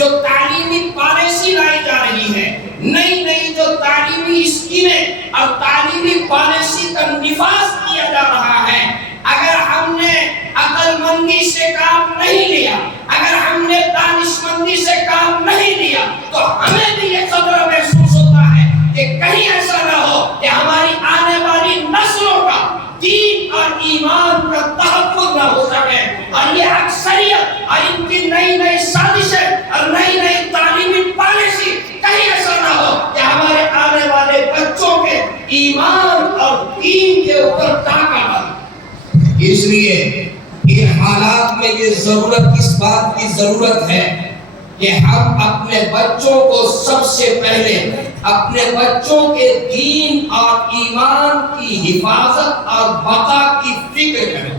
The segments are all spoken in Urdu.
جو تعلیمی پالیسی لائی جا رہی ہے، نئی نئی جو تعلیمی اسکیمیں اور تعلیمی پالیسی کا نفاذ کیا جا رہا ہے، اگر ہم نے عقل مندی سے کام نہیں لیا، اگر ہم نے دانش مندی سے کام نہیں لیا، تو ہمیں بھی یہ خطرہ محسوس ہوتا ہے کہ کہیں ایسا نہ ہو کہ ہماری آنے والی نسلوں کا دین اور ایمان کا تحفظ نہ ہو سکے۔ اور یہ اکثریت اور ان کی نئی نئی سازشیں اور نئی نئی تعلیمی پالیسی کہیں ایسا نہ ہو کہ ہمارے آنے والے بچوں کے ایمان اور دین کے اوپر ڈاکہ ڈالے۔ اس لیے ان حالات میں یہ ضرورت، اس بات کی ضرورت ہے کہ ہم اپنے بچوں کو سب سے پہلے اپنے بچوں کے دین اور ایمان کی حفاظت اور بقا کی فکر کریں۔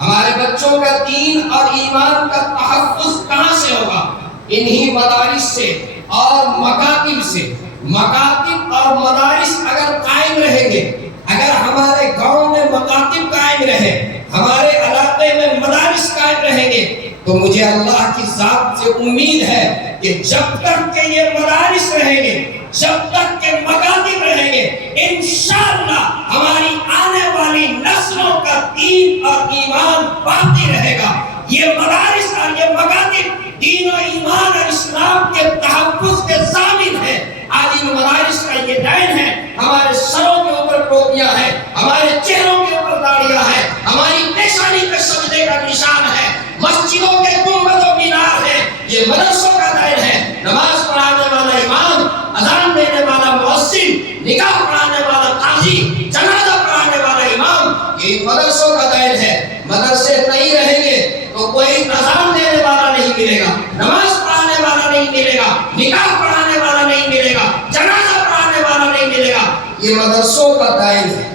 ہمارے بچوں کا دین اور ایمان کا تحفظ کہاں سے ہوگا؟ انہی مدارس سے اور مکاتب سے۔ مکاتب اور مدارس اگر قائم رہیں گے، اگر ہمارے گاؤں میں مکاتب قائم رہے، ہمارے علاقے میں مدارس قائم رہیں گے، تو مجھے اللہ کی ذات سے امید ہے کہ جب تک کہ یہ مدارس رہیں گے، جب تک کہ مکاتب رہیں گے، انشاءاللہ ہماری آنے والی نسلوں کا دین اور ایمان باقی رہے گا۔ یہ مدارس اور یہ مکاتب دین و ایمان اور اسلام کے تحفظ کے ضامن ہیں۔ آج ان مدارس کا یہ دین ہے، ہمارے سروں کے اوپر ٹوپیاں ہیں، ہمارے چہروں کے اوپر داڑیاں ہیں، ہماری پیشانی پہ سجدے کا نشان ہے، مسجدوں کے گنبد و مینار ہیں، یہ مدرسوں کا دین ہے۔ نماز پڑھانے والا امام، اذان دینے والا مؤذن، نکاح پڑھانے والا قاضی، جنازہ پڑھانے والا امام، یہ مدرسوں کا دین ہے۔ مدرسے نہیں رہیں گے تو کوئی اذان دینے والا نہیں ملے گا، نماز پڑھانے والا نہیں ملے گا، نکاح پڑھانے والا نہیں ملے گا، جنازہ پڑھانے والا نہیں ملے گا۔ یہ مدرسوں کا دین ہے۔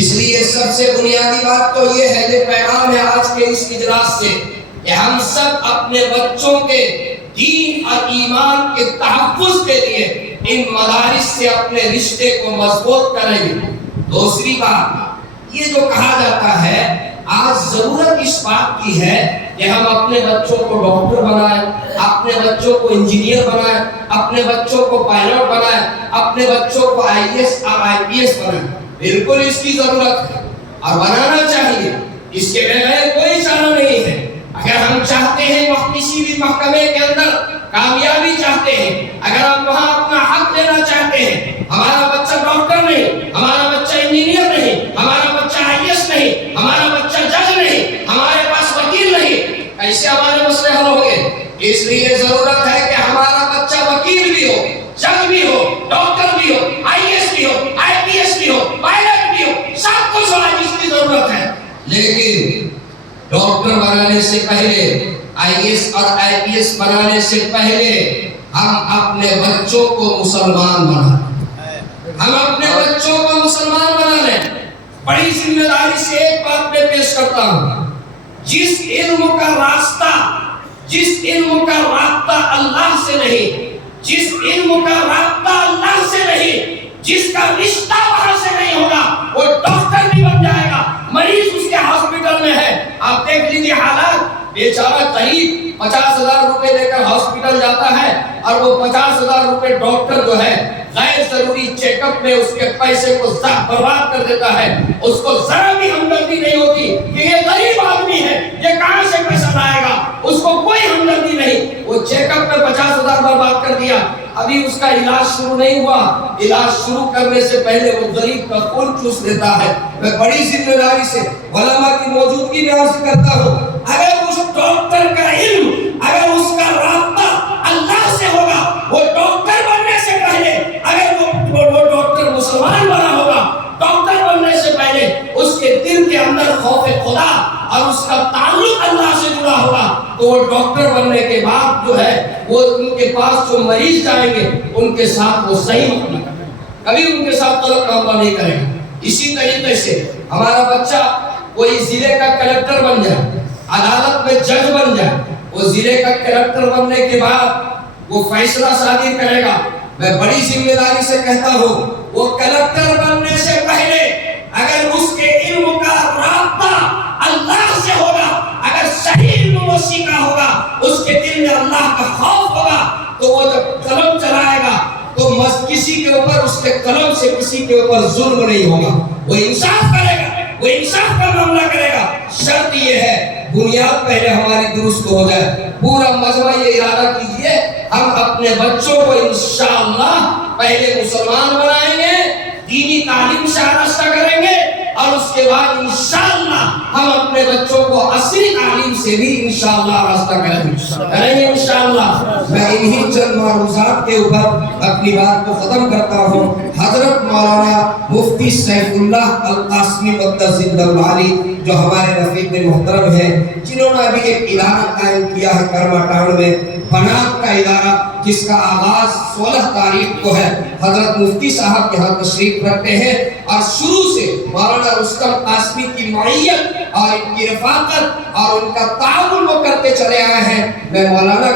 اس لیے سب سے بنیادی بات تو یہ ہے، یہ پیغام ہے آج کے اس اجلاس سے، کہ ہم سب اپنے بچوں کے دین اور ایمان کے تحفظ کے لیے ان مدارس سے اپنے رشتے کو مضبوط کریں گے۔ دوسری بات، یہ جو کہا جاتا ہے، آج ضرورت اس بات کی ہے کہ ہم اپنے بچوں کو ڈاکٹر بنائیں، اپنے بچوں کو انجینئر بنائیں، اپنے بچوں کو پائلٹ بنائیں، اپنے بچوں کو IAS اور IPS بنائیں۔ بالکل اس کی ضرورت ہے اور بنانا چاہیے، اس کے بغیر کوئی چارہ نہیں ہے۔ اگر ہم چاہتے ہیں کسی بھی محکمے کے اندر کامیابی چاہتے ہیں، اگر ہم وہاں اپنا حق لینا چاہتے ہیں، ہمارا بچہ ڈاکٹر نہیں، ہمارا بچہ انجینئر نہیں، ہمارا بچہ IAS نہیں، ہمارا بچہ جج نہیں، ہمارے پاس وکیل نہیں، کیسے ہمارے مسئلے حل ہوں گے؟ اس لیے ضرورت ہے کہ ہمارا بچہ وکیل بھی ہو، جج بھی ہو، ڈاکٹر بھی ہو، IAS بھی ہو، IPS بھی ہو، پائلٹ بھی ہو، سب کچھ ہونا اس کی ضرورت ہے۔ لیکن ڈاکٹر بنانے سے پہلے، IAS اور IPS بنانے سے پہلے ہم اپنے بچوں کو مسلمان بنائیں، ہم اپنے بچوں کو مسلمان بنا لیں۔ بڑی ذمہ داری سے ایک بات میں پیش کرتا ہوں، جس علم کا رابطہ اللہ سے نہیں، جس علم کا رابطہ اللہ سے نہیں، جس کا رشتہ وہاں سے نہیں ہوگا، وہ ڈاکٹر بھی بن جائے گا، مریض اس کے ہاسپٹل میں ہے۔ آپ دیکھ لیجیے حالات، بیچارہ قریب 50,000 روپے لے کر ہاسپٹل جاتا ہے، اور وہ 50,000 روپے ڈاکٹر جو ہے غیر ضروری چیک اپ میں اس کے پیسے کو برباد کر دیتا ہے۔ اس کو ذرا بھی ہمدردی نہیں ہوتی کہ یہ غریب آدمی ہے، یہ کہاں سے پیسہ لائے گا، اس کو کوئی ہمدردی نہیں۔ وہ چیک اپ میں 50,000 برباد کر دیا، ابھی اس کا علاج شروع نہیں ہوا، علاج شروع کرنے سے پہلے وہ غریب کا خون چوس لیتا ہے۔ میں بڑی ذمہ داری سے علماء کی موجودگی میں عرض کرتا ہوں، اگر اس ڈاکٹر کا علم، اگر اس کا رابطہ اللہ سے ہوگا، وہ ڈاکٹر بننے سے پہلے، اگر وہ ڈاکٹر مسلمان بنا ہوگا، ڈاکٹر بننے سے پہلے اس کے دل کے اندر خوف خدا اور اس کا تعلق اللہ سے جڑا ہوگا، تو وہ ڈاکٹر بننے کے بعد جو ہے وہ ان کے پاس جو مریض جائیں گے ان کے ساتھ وہ صحیح معاملہ کرے گا، کبھی ان کے ساتھ غلط معاملہ نہیں کرے گا۔ اسی طریقے سے ہمارا بچہ کوئی ضلع کا کلکٹر بن جائے، عدالت میں جج بن جائے، وہ ضلع کا کلکٹر بننے کے بعد وہ فیصلہ صادر کرے گا۔ میں بڑی ذمہ داری سے کہتا ہوں، وہ کلکٹر بننے سے پہلے اگر اس کے علم کا رابطہ اللہ سے ہوگا، اگر صحیح علم و کو سیکھا ہوگا، اس کے دل میں اللہ کا خوف ہوگا، تو وہ جب قلم چلائے گا تو کسی کے اوپر اس کے قلم سے کسی کے اوپر ظلم نہیں ہوگا، وہ انصاف کرے گا، وہ انصاف کا معاملہ کرے گا۔ شرط یہ ہے بنیاد پہلے ہماری درست ہو جائے۔ پورا مجمع یہ ارادہ کیجئے ہم اپنے بچوں کو انشاءاللہ پہلے مسلمان بنائیں گے، دینی تعلیم سے آراستہ کریں گے، اور اس کے بعد انشاءاللہ ہم اپنے بچوں کو عصری تعلیم سے بھی انشاءاللہ آراستہ کریں گے انشاءاللہ۔ میں انہی چند معروضات کے اوپر اپنی بات کو ختم کرتا ہوں۔ حضرت مولانا مفتی سیف اللہ القاسمی قدس العالی جو ہمارے رفیق محترم ہیں، جنہوں نے ابھی ایک ادارہ قائم کیا ہے کرما ٹاؤن میں، بنات کا ادارہ، جس کا آغاز 16 تاریخ کو ہے۔ حضرت مفتی صاحب یہاں تشریف رکھتے ہیں، اور شروع سے مولانا رستم قاسمی کی معیت اور ان کی رفاقت اور ان کا تعاون وہ کرتے چلے آئے ہیں۔ میں مولانا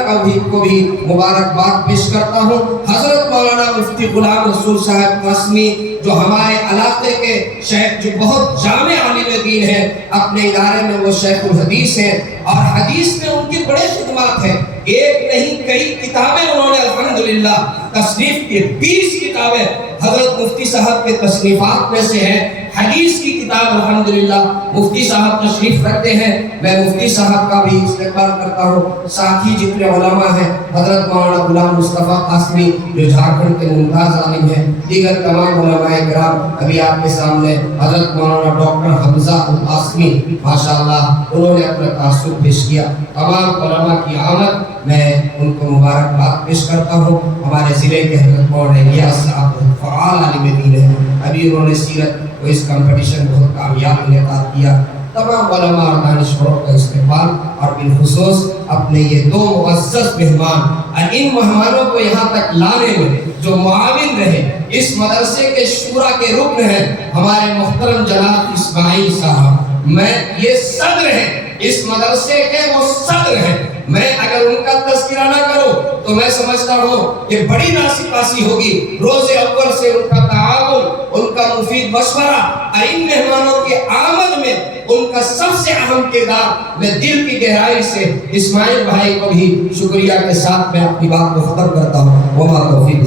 کو بھی مبارکباد پیش کرتا ہوں۔ حضرت مولانا مفتی غلام رسول صاحب قاسمی جو ہمارے علاقے کے شیخ، جو بہت جامع عالم دین ہیں، اپنے ادارے میں وہ شیخ الحدیث ہیں، اور حدیث میں ان کی بڑے خدمات ہیں۔ ایک نہیں کئی کتابیں انہوں نے الحمدللہ تصنیف کی، 20 کتابیں حضرت مفتی صاحب کے تصنیفات میں سے ہیں۔ حدیث کی کتاب الحمدللہ مفتی صاحب تشریف رکھتے ہیں، میں مفتی صاحب کا بھی استقبال کرتا ہوں۔ ساتھی جتنے علماء ہیں، حضرت مولانا غلام مصطفیٰ قاسمی جو جھارکھنڈ کے ممتاز عالم ہیں، دیگر تمام علماء کرام، ابھی آپ کے سامنے حضرت مولانا ڈاکٹر حمزہ القاسمی ماشاءاللہ انہوں نے اپنا تعصب پیش کیا۔ تمام علماء کی آمد، میں ان کو مبارکباد پیش کرتا ہوں۔ ہمارے ضلع کے حضرت مولانا الیاس صاحب فعال عالم دین ہیں، ابھی انہوں نے سیرت کو اس کمپٹیشن بہت کامیاب انعقاد کیا۔ تمام علماء اور دانشوروں کا استقبال، اور بالخصوص اپنے یہ 2 معزز مہمان، اور ان مہمانوں کو یہاں تک لانے میں جو معاون رہے، اس مدرسے کے شورا کے رکن ہیں ہمارے محترم جناب اسماعیل صاحب، میں یہ صدر ہیں اس مدرسے کے، وہ صدر ہیں۔ میں اگر ان کا تذکرہ نہ کروں تو میں سمجھتا ہوں کہ بڑی ناسپاسی ہوگی۔ روز اول سے ان کا تعاون، ان کا مفید مشورہ، اور ان مہمانوں کی آمد میں ان کا سب سے اہم کردار، میں دل کی گہرائی سے اسماعیل بھائی کو بھی شکریہ کے ساتھ میں اپنی بات کو ختم کرتا ہوں۔ وما توفیق